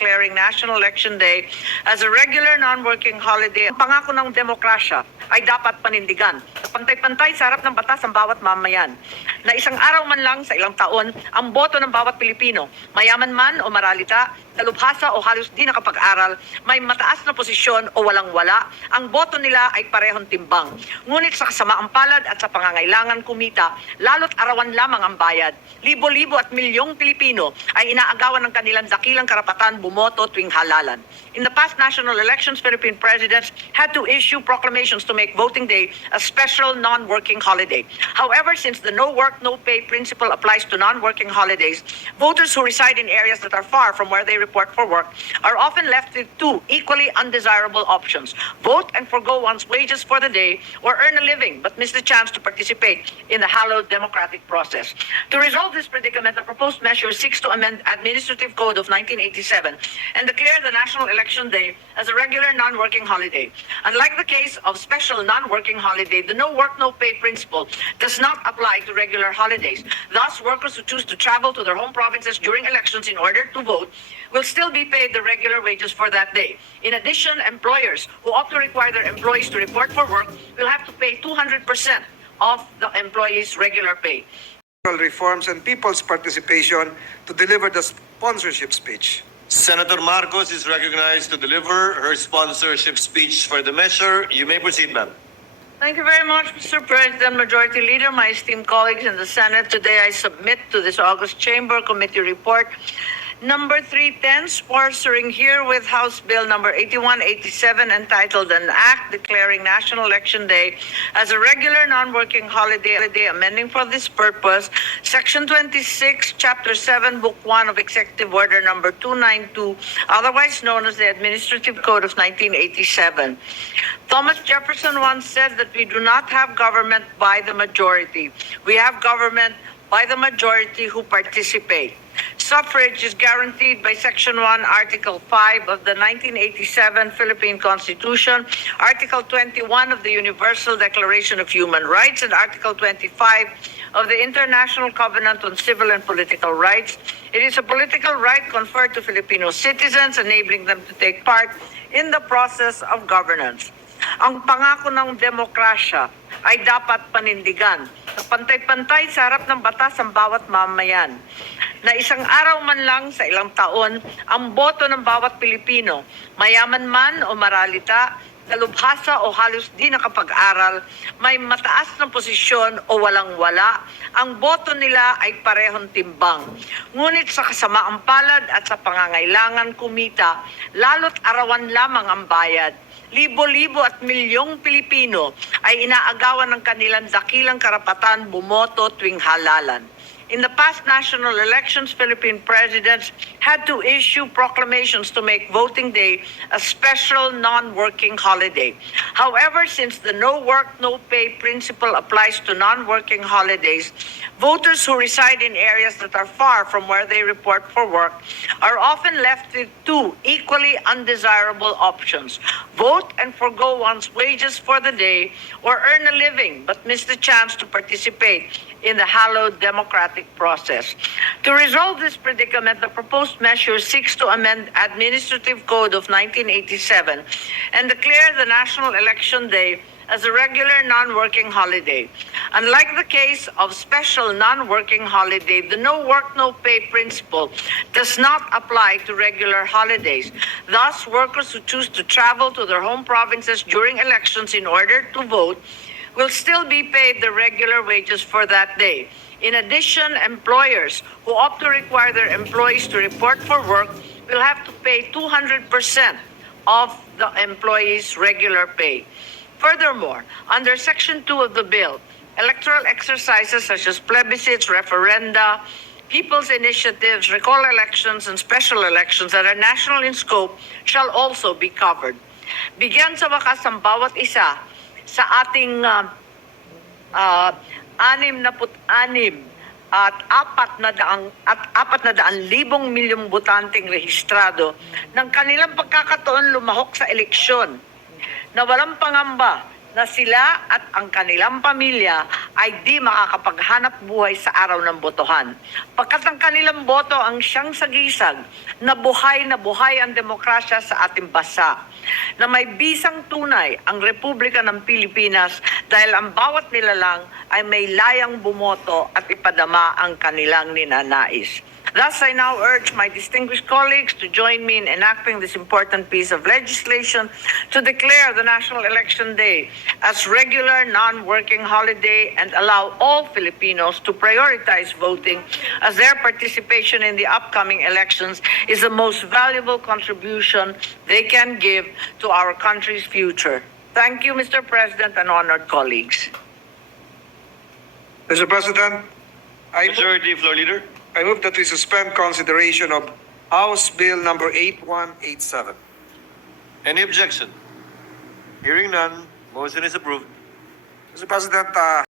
declaring National Election Day as a regular non-working holiday. Ang pangako ng demokrasya ay dapat panindigan. Pantay-pantay sa harap ng batas ang bawat mamayan. Na isang araw man lang sa ilang taon, ang boto ng bawat Pilipino, mayaman man o maralita, dalubhasa o halos di nakapag-aral, may mataas na posisyon o walang-wala, ang boto nila ay parehong timbang. Ngunit sa kasamaang palad at sa pangangailangan kumita, lalo't arawan lamang ang bayad. Libo-libo at milyong Pilipino ay inaagawan ng kanilang dakilang karapatan bumoto tuwing halalan. In the past national elections, Philippine presidents had to issue proclamations to make voting day a special non-working holiday. However, since the no work, no pay principle applies to non-working holidays, voters who reside in areas that are far from where they report for work are often left with two equally undesirable options. Vote and forego one's wages for the day or earn a living but miss the chance to participate in the hallowed democratic process. To resolve this predicament, the proposed measure seeks to amend Administrative Code of 1987 and declare the National Election Day as a regular non-working holiday. Unlike the case of special non-working holiday, the no work, no pay principle does not apply to regular holidays. Thus, workers who choose to travel to their home provinces during elections in order to vote will still be paid the regular wages for that day. In addition, employers who opt to require their employees to report for work will have to pay 200% of the employee's regular pay. reforms and people's participation to deliver the sponsorship speech. Senator Marcos is recognized to deliver her sponsorship speech for the measure. You may proceed, ma'am. Thank you very much, Mr. President, Majority Leader, my esteemed colleagues in the Senate. Today I submit to this August Chamber Committee report number 310, sponsoring here with House Bill number 8187 entitled An Act Declaring National Election Day as a regular non-working holiday, holiday amending for this purpose Section 26, Chapter 7, Book 1 of Executive Order number 292, otherwise known as the Administrative Code of 1987. Thomas Jefferson once said that we do not have government by the majority. We have government by the majority who participate. Suffrage is guaranteed by Section 1, Article 5 of the 1987 Philippine Constitution, Article 21 of the Universal Declaration of Human Rights, and Article 25 of the International Covenant on Civil and Political Rights. It is a political right conferred to Filipino citizens, enabling them to take part in the process of governance. Ang pangako ng demokrasya ay dapat panindigan. Pantay-pantay sa harap ng batas ang bawat mamayan. Na isang araw man lang sa ilang taon, ang boto ng bawat Pilipino, mayaman man o maralita, dalubhasa o halos di nakapag-aral, may mataas na posisyon o walang-wala, ang boto nila ay parehong timbang. Ngunit sa kasamaang palad at sa pangangailangan kumita, lalo't arawan lamang ang bayad. Libo-libo at milyong Pilipino ay inaagawan ng kanilang dakilang karapatan bumoto tuwing halalan. In the past national elections, Philippine presidents had to issue proclamations to make voting day a special non-working holiday. However, since the no work, no pay principle applies to non-working holidays, voters who reside in areas that are far from where they report for work are often left with two equally undesirable options. Vote and forego one's wages for the day or earn a living but miss the chance to participate in the hallowed democratic process. To resolve this predicament, the proposed measure seeks to amend Administrative Code of 1987 and declare the National Election Day as a regular non-working holiday. Unlike the case of special non-working holiday, the no work, no pay principle does not apply to regular holidays. Thus, workers who choose to travel to their home provinces during elections in order to vote will still be paid the regular wages for that day. In addition, employers who opt to require their employees to report for work will have to pay 200% of the employee's regular pay. Furthermore, under Section 2 of the bill, electoral exercises such as plebiscites, referenda, people's initiatives, recall elections, and special elections that are national in scope shall also be covered. Bigyan sa wakas ang bawat isa sa ating uh, uh, anim na put anim at apat na daang at apat na daan libong milyong botanteng rehistrado ng kanilang pagkakataon lumahok sa eleksyon na walang pangamba na sila at ang kanilang pamilya ay di makakapaghanap buhay sa araw ng botohan. Pagkat ang kanilang boto ang siyang sagisag na buhay na buhay ang demokrasya sa ating bansa na may bisang tunay ang Republika ng Pilipinas dahil ang bawat nilalang ay may layang bumoto at ipadama ang kanilang ninanais. Thus, I now urge my distinguished colleagues to join me in enacting this important piece of legislation to declare the National Election Day as regular non-working holiday and allow all Filipinos to prioritize voting as their participation in the upcoming elections is the most valuable contribution they can give to our country's future. Thank you, Mr. President and honored colleagues. Mr. President, I, Majority Floor Leader. I move that we suspend consideration of House Bill number 8187. Any objection? Hearing none, motion is approved. Mr. President, uh,